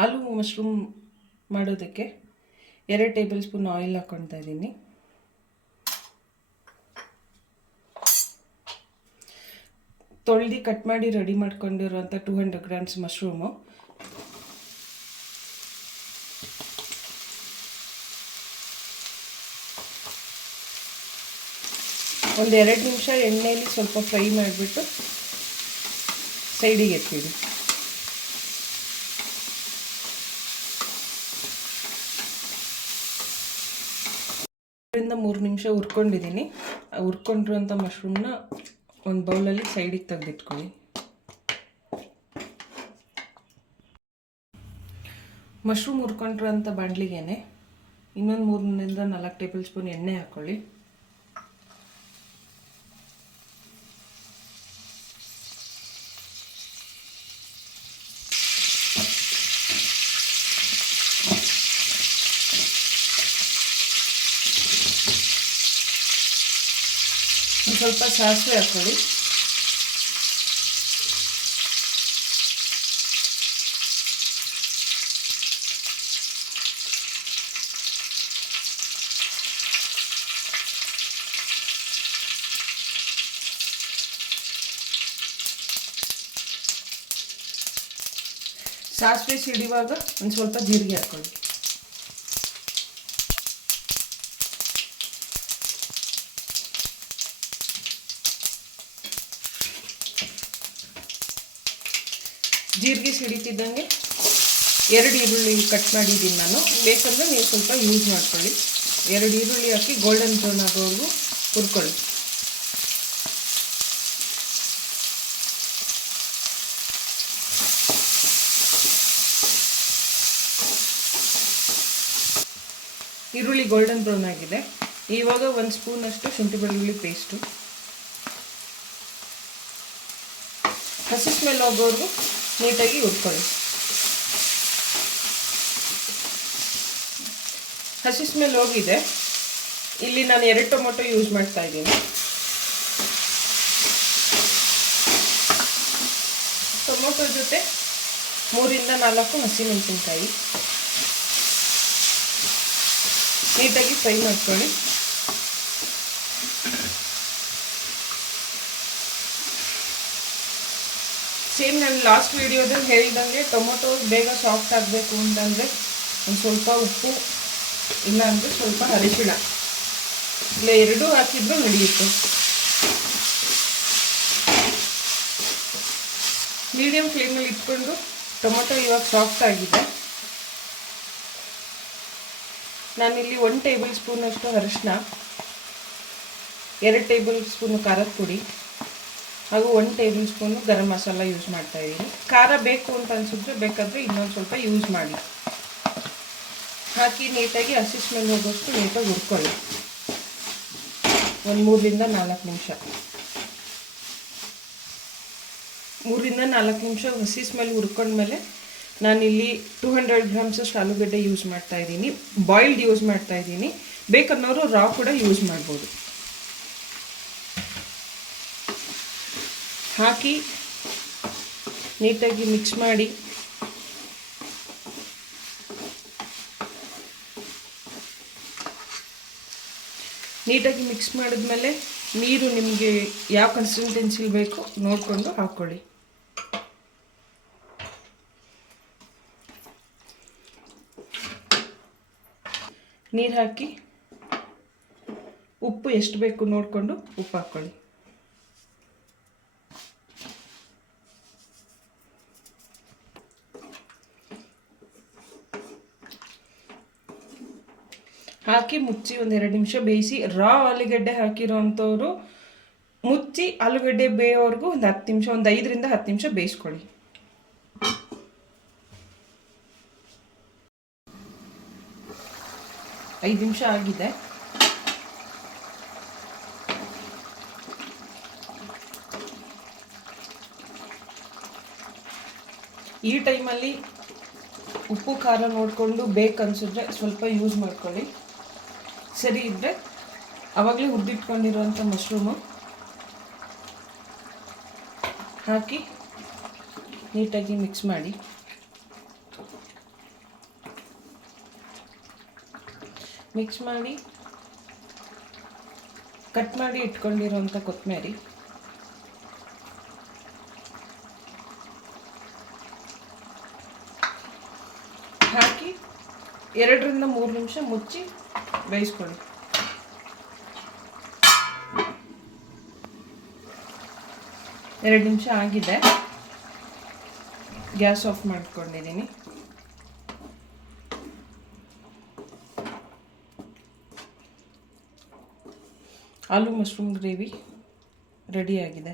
ಆಲೂ mushroom ಮಾಡೋದಕ್ಕೆ 2 table spoon oil ಹಾಕ್ಕೊಳ್ತಾ ಇದ್ದೀನಿ. ತೊಳೆದು ಕಟ್ ಮಾಡಿ ರೆಡಿ ಮಾಡ್ಕೊಂಡಿರುವಂಥ 200 ಗ್ರಾಮ್ಸ್ ಮಶ್ರೂಮು, ಒಂದು 2 ನಿಮಿಷ ಎಣ್ಣೆಯಲ್ಲಿ ಸ್ವಲ್ಪ ಫ್ರೈ ಮಾಡಿಬಿಟ್ಟು ಸೈಡಿಗೆ ಎತ್ತಿಡಿ. 3 ನಿಮಿಷ ಹುರ್ಕೊಂಡಿದ್ದೀನಿ. ಹುರ್ಕೊಂಡಿರುವಂಥ ಮಶ್ರೂಮ್ನ ಒಂದು ಬೌಲಲ್ಲಿ ಸೈಡಿಗೆ ತೆಗೆದಿಟ್ಕೊಳ್ಳಿ. ಮಶ್ರೂಮ್ ಹುರ್ಕೊಂಡಿರೋಂಥ ಬಾಣಲಿಗೆ ಇನ್ನೊಂದು 3 ರಿಂದ 4 ಟೇಬಲ್ ಸ್ಪೂನ್ ಎಣ್ಣೆ ಹಾಕ್ಕೊಳ್ಳಿ. ಸ್ವಲ್ಪ ಸಾಸಿವೆ ಹಾಕ್ಕೊಳ್ಳಿ. ಸಾಸಿವೆ ಸಿಡಿಯುವಾಗ ಒಂದು ಸ್ವಲ್ಪ ಜೀರಿಗೆ ಹಾಕ್ಕೊಳ್ಳಿ. ಜೀರಿಗೆ ಸಿಡಿತಿದ್ದಂಗೆ 2 ಈರುಳ್ಳಿ ಕಟ್ ಮಾಡಿದ್ದೀನಿ ನಾನು. ಬೇಕಂದರೆ ನೀವು ಸ್ವಲ್ಪ ಯೂಸ್ ಮಾಡ್ಕೊಳ್ಳಿ. 2 ಈರುಳ್ಳಿ ಹಾಕಿ ಗೋಲ್ಡನ್ ಬ್ರೌನ್ ಆಗೋವರೆಗೂ ಹುರ್ಕೊಳ್ಳಿ. ಈರುಳ್ಳಿ ಗೋಲ್ಡನ್ ಬ್ರೌನ್ ಆಗಿದೆ. ಇವಾಗ 1 ಸ್ಪೂನಷ್ಟು ಶುಂಠಿ ಬೆಳ್ಳುಳ್ಳಿ ಪೇಸ್ಟು, ಹಸಿ ಸ್ಮೆಲ್ ಹೋಗೋವರೆಗೂ ನೀಟಾಗಿ ಹುರ್ಕೊಳ್ಳಿ. ಹಸಿ ಸ್ಮೆಲ್ ಹೋಗಿದೆ. ಇಲ್ಲಿ ನಾನು 2 ಟೊಮೊಟೊ ಯೂಸ್ ಮಾಡ್ತಾ ಇದ್ದೀನಿ. ಟೊಮೊಟೊ ಜೊತೆ 3 ರಿಂದ 4 ಹಸಿಮೆಣಸಿನ್ಕಾಯಿ ನೀಟಾಗಿ ಫ್ರೈ ಮಾಡ್ಕೊಳ್ಳಿ. ಸೇಮ್ ನಾನು ಲಾಸ್ಟ್ ವಿಡಿಯೋದಲ್ಲಿ ಹೇಳಿದಂಗೆ ಟೊಮೊಟೊ ಬೇಗ ಸಾಫ್ಟ್ ಆಗಬೇಕು ಅಂತಂದರೆ ಒಂದು ಸ್ವಲ್ಪ ಉಪ್ಪು, ಇಲ್ಲ ಅಂದರೆ ಸ್ವಲ್ಪ ಅರಿಶಿಣ, ಇಲ್ಲ 2 ಹಾಕಿದ್ರೂ ನಡೆಯುತ್ತೆ. ಮೀಡಿಯಮ್ ಫ್ಲೇಮಲ್ಲಿ ಇಟ್ಕೊಂಡು ಟೊಮೊಟೊ ಇವಾಗ ಸಾಫ್ಟ್ ಆಗಿದೆ. ನಾನಿಲ್ಲಿ 1 ಟೇಬಲ್ ಸ್ಪೂನಷ್ಟು ಅರಿಶಿನ, 2 ಟೇಬಲ್ ಸ್ಪೂನು ಖಾರದ ಪುಡಿ ಹಾಗೂ 1 table spoon garam masala use ಮಾಡ್ತಾ ಇದ್ದೀನಿ. ಖಾರ ಬೇಕು ಅಂತ ಅನಿಸಿದ್ರೆ ಬೇಕಾದರೆ ಇನ್ನೊಂದು ಸ್ವಲ್ಪ ಯೂಸ್ ಮಾಡಿ. ಹಾಕಿ ನೀಟಾಗಿ ಹಸಿ ಸ್ಮೆಲ್ ಹೋಗೋಷ್ಟು ನೀಟಾಗಿ ಹುರ್ಕೊಳ್ಳಿ. ಒಂದು 3 ರಿಂದ 4 ನಿಮಿಷ. 3 ರಿಂದ 4 ನಿಮಿಷ ಹಸಿ ಸ್ಮೆಲ್ ಹುರ್ಕೊಂಡ್ಮೇಲೆ ನಾನಿಲ್ಲಿ 200 ಗ್ರಾಮ್ಸಷ್ಟು ಆಲೂಗಡ್ಡೆ ಯೂಸ್ ಮಾಡ್ತಾ ಇದ್ದೀನಿ. ಬಾಯ್ಲ್ಡ್ ಯೂಸ್ ಮಾಡ್ತಾ ಇದ್ದೀನಿ. ಬೇಕನ್ನೋರು ರಾ ಕೂಡ ಯೂಸ್ ಮಾಡ್ಬೋದು. ಹಾಕಿ ನೀಟಾಗಿ ಮಿಕ್ಸ್ ಮಾಡಿ ಮಾಡಿದ್ಮೇಲೆ ನೀರು ನಿಮಗೆ ಯಾವ ಕನ್ಸಿಸ್ಟೆನ್ಸಿಲಿ ಬೇಕು ನೋಡಿಕೊಂಡು ಹಾಕ್ಕೊಳ್ಳಿ. ನೀರು ಹಾಕಿ ಉಪ್ಪು ಎಷ್ಟು ಬೇಕು ನೋಡಿಕೊಂಡು ಉಪ್ಪು ಹಾಕ್ಕೊಳ್ಳಿ. ಹಾಕಿ ಮುಚ್ಚಿ ಒಂದು 2 ನಿಮಿಷ ಬೇಯಿಸಿ. ರಾ ಆಲೂಗಡ್ಡೆ ಹಾಕಿರೋ ಅಂಥವ್ರು ಮುಚ್ಚಿ ಆಲೂಗಡ್ಡೆ ಬೇಯೋವರೆಗೂ ಒಂದು 10 ನಿಮಿಷ, ಒಂದು 5 ರಿಂದ 10 ನಿಮಿಷ ಬೇಯಿಸ್ಕೊಳ್ಳಿ. ಐದು ನಿಮಿಷ ಆಗಿದೆ. ಈ ಟೈಮಲ್ಲಿ ಉಪ್ಪು ಖಾರ ನೋಡಿಕೊಂಡು ಬೇಕನ್ಸಿದ್ರೆ ಸ್ವಲ್ಪ ಯೂಸ್ ಮಾಡ್ಕೊಳ್ಳಿ. ಸರಿ ಇದ್ದರೆ ಆವಾಗಲೇ ಹುರಿದಿಟ್ಕೊಂಡಿರುವಂಥ ಮಶ್ರೂಮು ಹಾಕಿ ನೀಟಾಗಿ ಮಿಕ್ಸ್ ಮಾಡಿ. ಮಿಕ್ಸ್ ಮಾಡಿ ಕಟ್ ಮಾಡಿ ಇಟ್ಕೊಂಡಿರೋಂಥ ಕೊತ್ತಂಬರಿ, ಹಾಕಿ 2ರಿಂದ 3 ನಿಮಿಷ ಮುಚ್ಚಿ ಬೇಯಿಸ್ಕೊಳ್ಳಿ. ಎರಡು ನಿಮಿಷ ಆಗಿದೆ, ಗ್ಯಾಸ್ ಆಫ್ ಮಾಡ್ಕೊಂಡಿದ್ದೀನಿ. ಆಲೂ ಮಶ್ರೂಮ್ ಗ್ರೇವಿ ರೆಡಿಯಾಗಿದೆ.